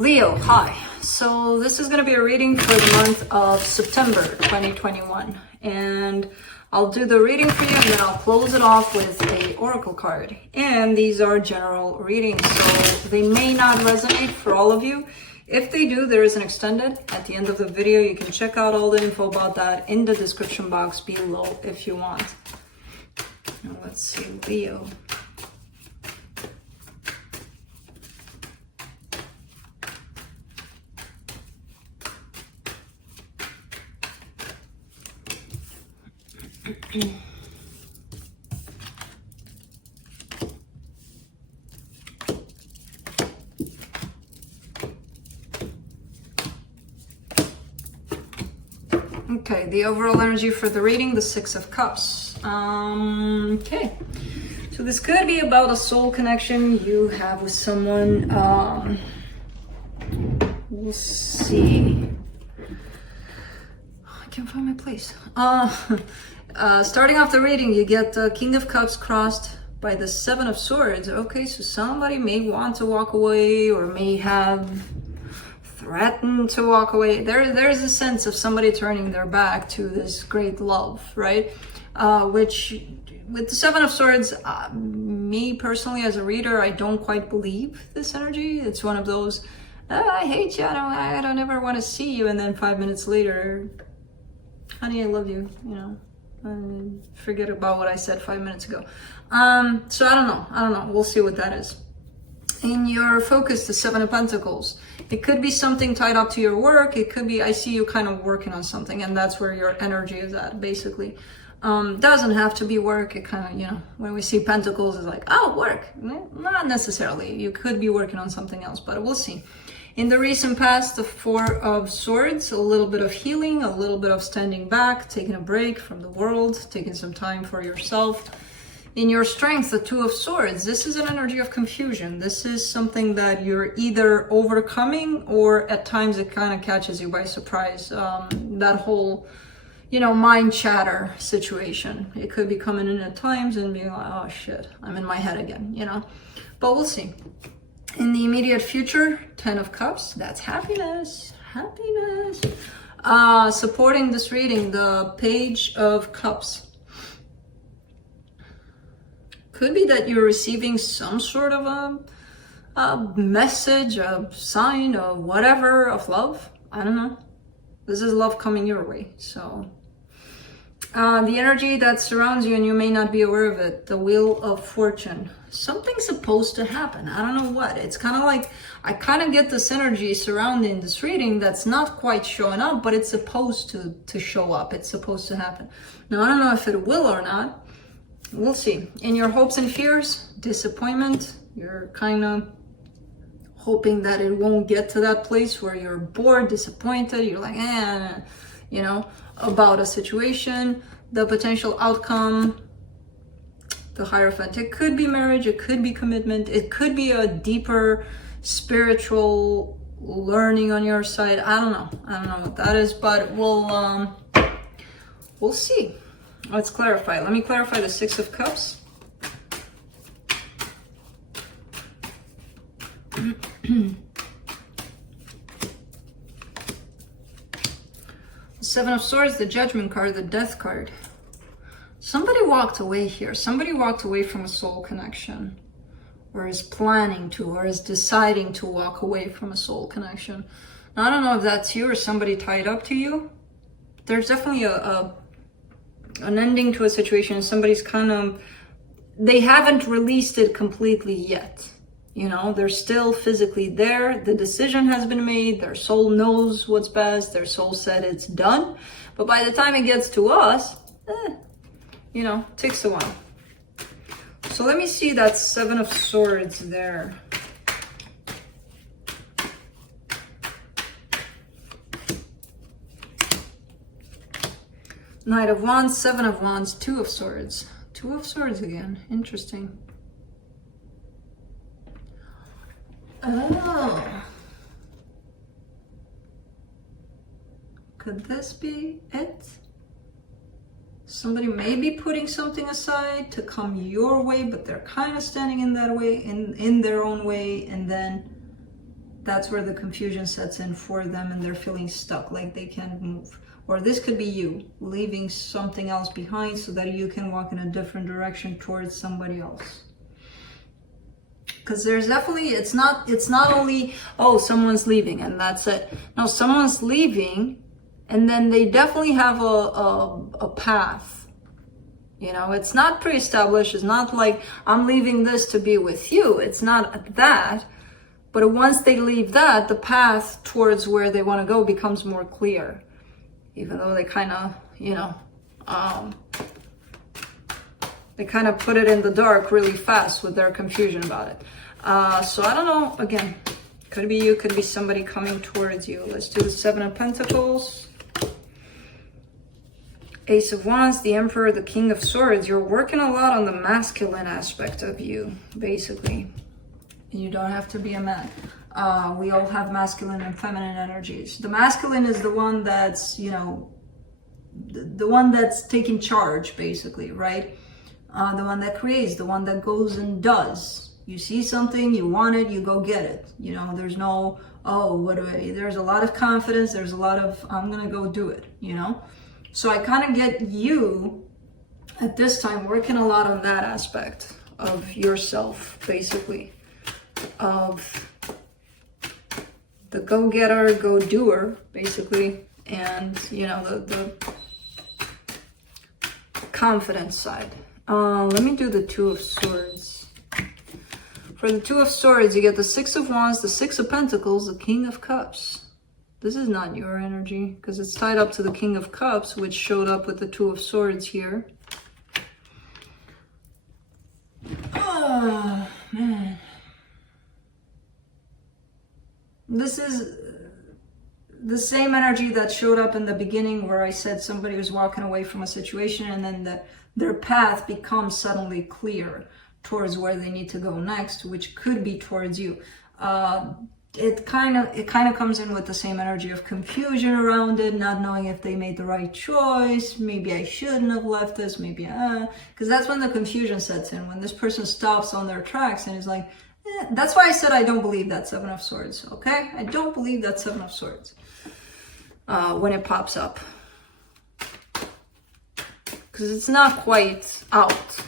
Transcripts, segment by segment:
Leo, hi. So this is going to be a reading for the month of September 2021. And I'll do the reading for you and then I'll close it off with a oracle card. And these are general readings, so they may not resonate for all of you. If they do, there is an extended at the end of the video. You can check out all the info about that in the description box below if you want. Now let's see, Leo. Okay, the overall energy for the reading, the Six of Cups. Okay, so this could be about a soul connection you have with someone. We'll see. I can't find my place. Starting off the reading, you get the King of Cups crossed by the Seven of Swords. Okay, so somebody may want to walk away or may have threatened to walk away. There's a sense of somebody turning their back to this great love, right? Which, with the Seven of Swords, me personally as a reader, I don't quite believe this energy. It's one of those, I hate you, I don't ever want to see you, and then 5 minutes later, honey, I love you, you know. Forget about what I said 5 minutes ago. So I don't know. We'll see what that is. In your focus, the Seven of Pentacles. It could be something tied up to your work. It could be, I see you kind of working on something, and that's where your energy is at, basically. Doesn't have to be work. It kind of, you know, when we see pentacles, it's like, oh, work. Not necessarily. You could be working on something else, but we'll see. In the recent past, the Four of Swords, a little bit of healing, a little bit of standing back, taking a break from the world, taking some time for yourself. In your strength, the Two of Swords, this is an energy of confusion. This is something that you're either overcoming or at times it kind of catches you by surprise. That whole, you know, mind chatter situation. It could be coming in at times and being like, oh shit, I'm in my head again, you know? But we'll see. In the immediate future, Ten of Cups, that's happiness, happiness. Supporting this reading, the Page of Cups. Could be that you're receiving some sort of a message, a sign, or whatever of love. I don't know. This is love coming your way. So the energy that surrounds you and you may not be aware of it, the Wheel of Fortune. Something's supposed to happen. I don't know what. It's kind of like, I kind of get this energy surrounding this reading that's not quite showing up, but it's supposed to show up. It's supposed to happen. Now, I don't know if it will or not. We'll see. In your hopes and fears, disappointment, you're kind of hoping that it won't get to that place where you're bored, disappointed, you're like, you know, about a situation, the potential outcome, the Hierophant. It could be marriage, it could be commitment, it could be a deeper spiritual learning on your side. I don't know what that is, but we'll see. Let's clarify. Let me clarify the Six of Cups. The Seven of Swords, the Judgment card, the Death card. Somebody walked away here. Somebody walked away from a soul connection, or is planning to, or is deciding to walk away from a soul connection. Now, I don't know if that's you or somebody tied up to you. There's definitely an ending to a situation. Somebody's kind of, they haven't released it completely yet. You know, they're still physically there. The decision has been made. Their soul knows what's best. Their soul said it's done. But by the time it gets to us, you know, it takes a while. So let me see that Seven of Swords there. Knight of Wands, Seven of Wands, Two of Swords. Two of Swords again. Interesting. Oh. Could this be it? Somebody may be putting something aside to come your way, but they're kind of standing in that way, in their own way, and then that's where the confusion sets in for them, and they're feeling stuck, like they can't move. Or this could be you leaving something else behind so that you can walk in a different direction towards somebody else. Because there's definitely, it's not only, oh, someone's leaving and that's it. No, someone's leaving, and then they definitely have a path. You know, it's not pre-established. It's not like I'm leaving this to be with you. It's not that. But once they leave that, the path towards where they want to go becomes more clear. Even though they kind of, you know, they kind of put it in the dark really fast with their confusion about it. So I don't know, again, could be you, could be somebody coming towards you. Let's do the Seven of Pentacles. Ace of Wands, the Emperor, the King of Swords. You're working a lot on the masculine aspect of you, basically. You don't have to be a man. We all have masculine and feminine energies. The masculine is the one that's, you know, the one that's taking charge, basically, right? The one that creates, the one that goes and does. You see something, you want it, you go get it. You know, there's no, oh, what do I, there's a lot of confidence, there's a lot of, I'm gonna go do it, you know? So I kind of get you at this time working a lot on that aspect of yourself, basically. Of the go-getter, go-doer, basically. And, you know, the confidence side. Let me do the Two of Swords. For the Two of Swords, you get the Six of Wands, the Six of Pentacles, the King of Cups. This is not your energy because it's tied up to the King of Cups, which showed up with the Two of Swords here. Oh, man. This is the same energy that showed up in the beginning where I said somebody was walking away from a situation and then their path becomes suddenly clear towards where they need to go next, which could be towards you. It kind of comes in with the same energy of confusion around it, not knowing if they made the right choice. Maybe I shouldn't have left this, maybe because that's when the confusion sets in, when this person stops on their tracks and is like, that's why I said I don't believe that Seven of Swords, okay? I don't believe that Seven of Swords when it pops up. Because it's not quite out.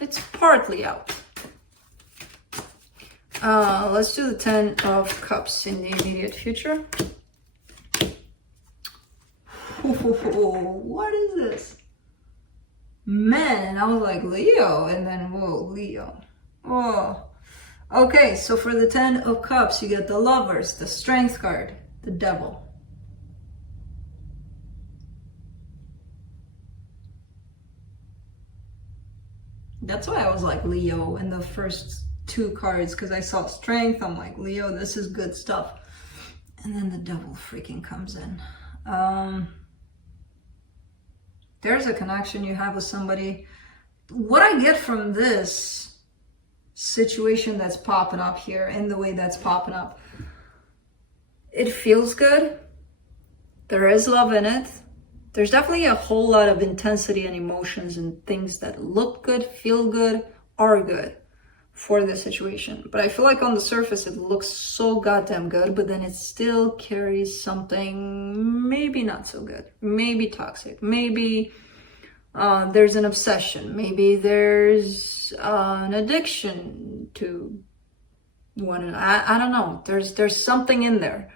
It's partly out. Let's do the Ten of Cups in the immediate future. What is this? Man, and I was like, Leo, and then, whoa, Leo. Oh. Okay, so for the Ten of Cups, you get the Lovers, the Strength card, the Devil. That's why I was like Leo in the first two cards, because I saw Strength. I'm like, Leo, this is good stuff. And then the Devil freaking comes in. There's a connection you have with somebody. What I get from this situation that's popping up here and the way that's popping up, it feels good. There is love in it. There's definitely a whole lot of intensity and emotions and things that look good, feel good, are good for this situation. But I feel like on the surface it looks so goddamn good, but then it still carries something maybe not so good, maybe toxic, maybe there's an obsession, maybe there's an addiction to one. I don't know. There's something in there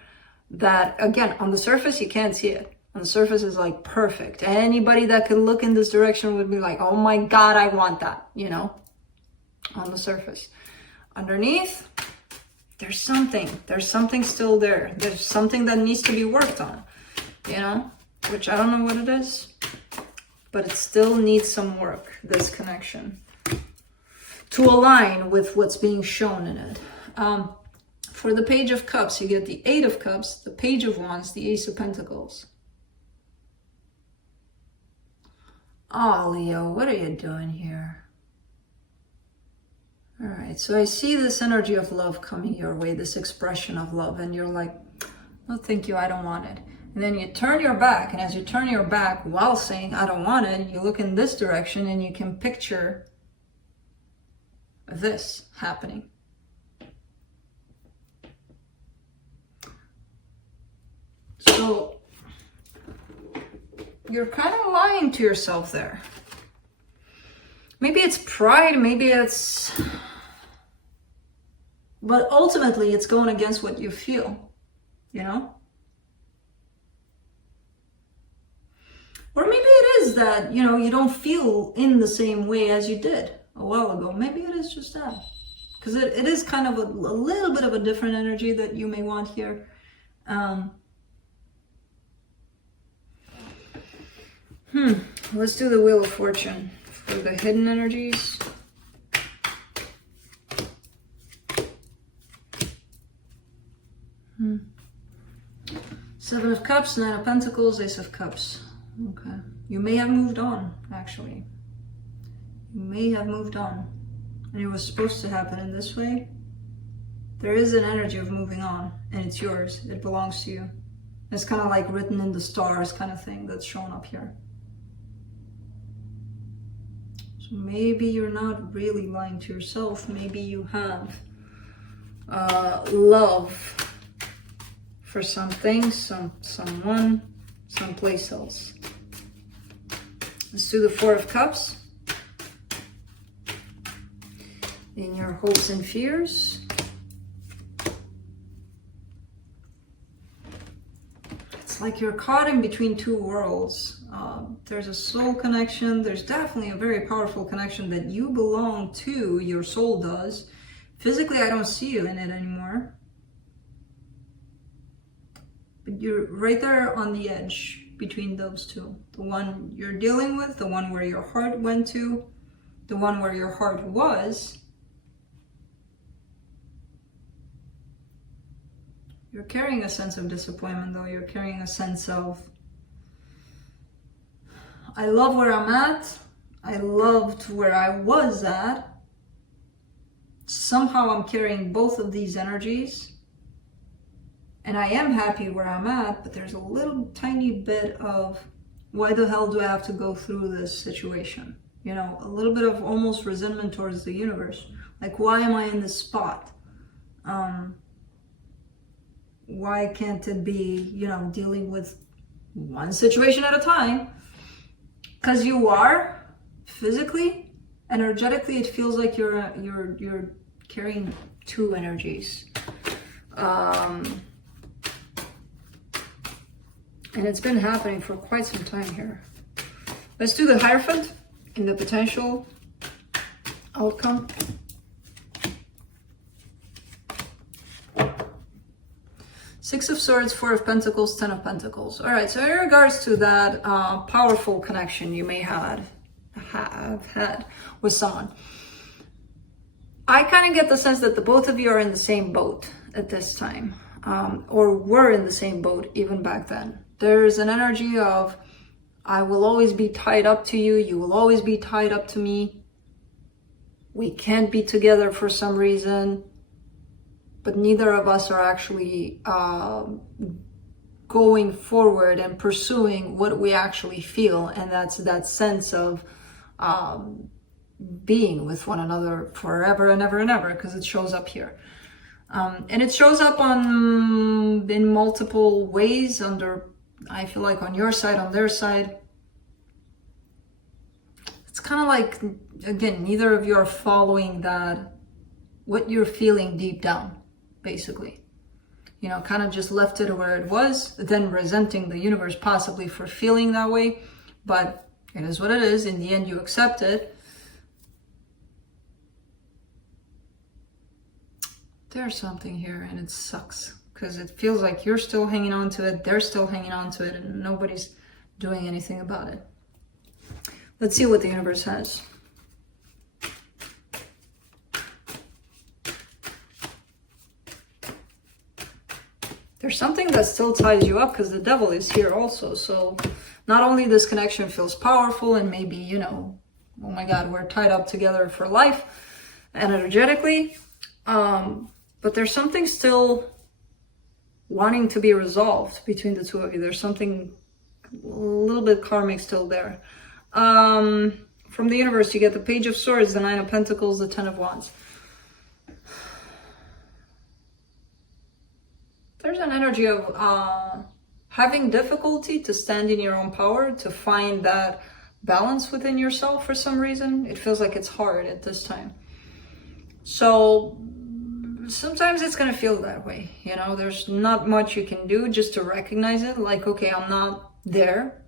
that, again, on the surface you can't see it. On the surface is like perfect. Anybody that could look in this direction would be like, oh my God, I want that, you know, on the surface. Underneath, there's something still there. There's something that needs to be worked on, you know, which I don't know what it is, but it still needs some work, this connection, to align with what's being shown in it. For the Page of Cups, you get the Eight of Cups, the Page of Wands, the Ace of Pentacles. Oh, Leo, what are you doing here? All right, so I see this energy of love coming your way, this expression of love, and you're like, no, thank you, I don't want it. And then you turn your back, and as you turn your back while saying, I don't want it, you look in this direction and you can picture this happening. So you're kind of lying to yourself there. Maybe it's pride, maybe it's... But ultimately, it's going against what you feel, you know? Or maybe it is that, you know, you don't feel in the same way as you did a while ago. Maybe it is just that. Because it is kind of a little bit of a different energy that you may want here. Let's do the Wheel of Fortune for the hidden energies. Seven of Cups, Nine of Pentacles, Ace of Cups. Okay. You may have moved on, actually. You may have moved on. And it was supposed to happen in this way. There is an energy of moving on, and it's yours. It belongs to you. It's kind of like written in the stars kind of thing that's shown up here. So maybe you're not really lying to yourself. Maybe you have love for something, someone, someplace else. Let's do the Four of Cups. In your hopes and fears. It's like you're caught in between two worlds. There's a soul connection. There's definitely a very powerful connection that you belong to. Your soul does. Physically, I don't see you in it anymore. But you're right there on the edge between those two. The one you're dealing with, the one where your heart went to, the one where your heart was. You're carrying a sense of disappointment though. You're carrying a sense of, I love where I'm at. I loved where I was at. Somehow I'm carrying both of these energies. And I am happy where I'm at, but there's a little tiny bit of, why the hell do I have to go through this situation? You know, a little bit of almost resentment towards the universe. Like, why am I in this spot? Why can't it be, you know, dealing with one situation at a time? Because you are, physically, energetically, it feels like you're carrying two energies. And it's been happening for quite some time here. Let's do the Hierophant in the potential outcome. Six of Swords, Four of Pentacles, Ten of Pentacles. All right, so in regards to that powerful connection you may have had with someone, I kind of get the sense that the both of you are in the same boat at this time, or were in the same boat even back then. There's an energy of, I will always be tied up to you, you will always be tied up to me. We can't be together for some reason, but neither of us are actually going forward and pursuing what we actually feel, and that's that sense of being with one another forever and ever and ever, because it shows up here. And it shows up in multiple ways, I feel like on your side, on their side. It's kind of like, again, neither of you are following that, what you're feeling deep down, basically. You know, kind of just left it where it was, then resenting the universe possibly for feeling that way. But it is what it is. In the end, you accept it. There's something here, and it sucks. Because it feels like you're still hanging on to it, they're still hanging on to it, and nobody's doing anything about it. Let's see what the universe has. There's something that still ties you up, because the devil is here also. So not only this connection feels powerful and maybe, you know, oh my God, we're tied up together for life energetically, but there's something still wanting to be resolved between the two of you. There's something a little bit karmic still there. From the universe, you get the Page of Swords, the Nine of Pentacles, the Ten of Wands. There's an energy of having difficulty to stand in your own power, to find that balance within yourself for some reason. It feels like it's hard at this time. So sometimes it's going to feel that way. You know, there's not much you can do just to recognize it. Like, okay, I'm not there.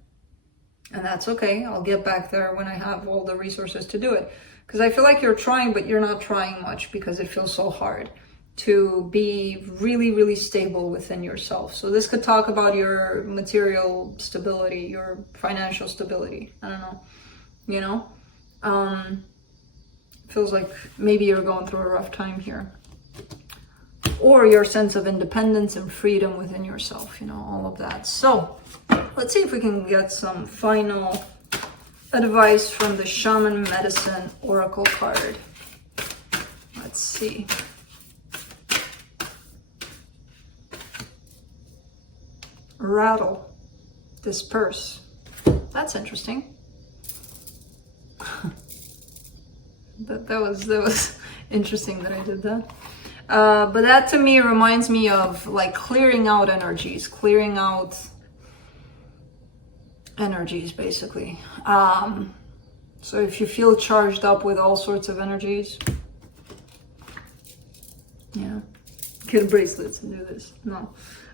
And that's okay. I'll get back there when I have all the resources to do it. Because I feel like you're trying, but you're not trying much because it feels so hard to be really, really stable within yourself. So this could talk about your material stability, your financial stability. I don't know, you know? Feels like maybe you're going through a rough time here. Or your sense of independence and freedom within yourself, you know, all of that. So let's see if we can get some final advice from the Shaman Medicine Oracle card. Let's see. Rattle, disperse. That's interesting. that was interesting that I did that. But that to me reminds me of like clearing out energies, basically. So if you feel charged up with all sorts of energies, yeah, get bracelets and do this. No.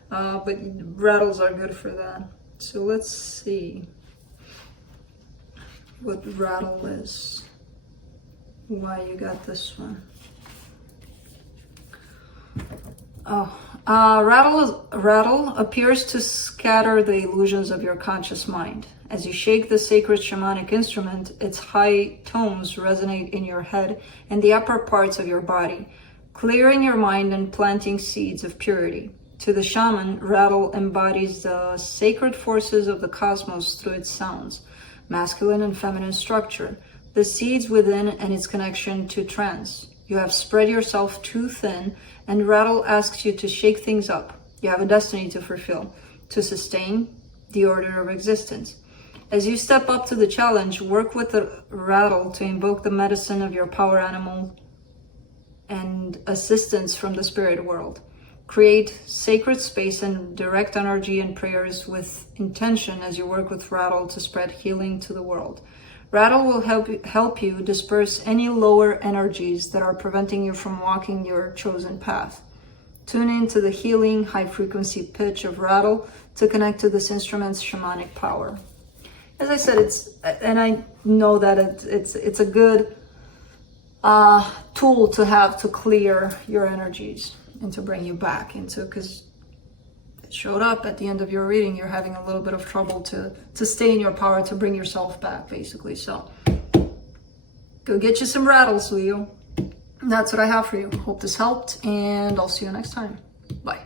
But rattles are good for that. So let's see what rattle is. Why you got this one? Oh, rattle appears to scatter the illusions of your conscious mind. As you shake the sacred shamanic instrument, its high tones resonate in your head and the upper parts of your body, clearing your mind and planting seeds of purity. To the shaman, rattle embodies the sacred forces of the cosmos through its sounds, masculine and feminine structure, the seeds within and its connection to trance. You have spread yourself too thin, and rattle asks you to shake things up. You have a destiny to fulfill, to sustain the order of existence. As you step up to the challenge, work with the rattle to invoke the medicine of your power animal and assistance from the spirit world. Create sacred space and direct energy and prayers with intention as you work with rattle to spread healing to the world. Rattle will help you disperse any lower energies that are preventing you from walking your chosen path. Tune into the healing, high-frequency pitch of rattle to connect to this instrument's shamanic power. As I said, and I know that it's a good tool to have to clear your energies and to bring you back into, because it showed up at the end of your reading, you're having a little bit of trouble to stay in your power, to bring yourself back, basically. So go get you some rattles, Leo. That's what I have for you. Hope this helped, and I'll see you next time. Bye.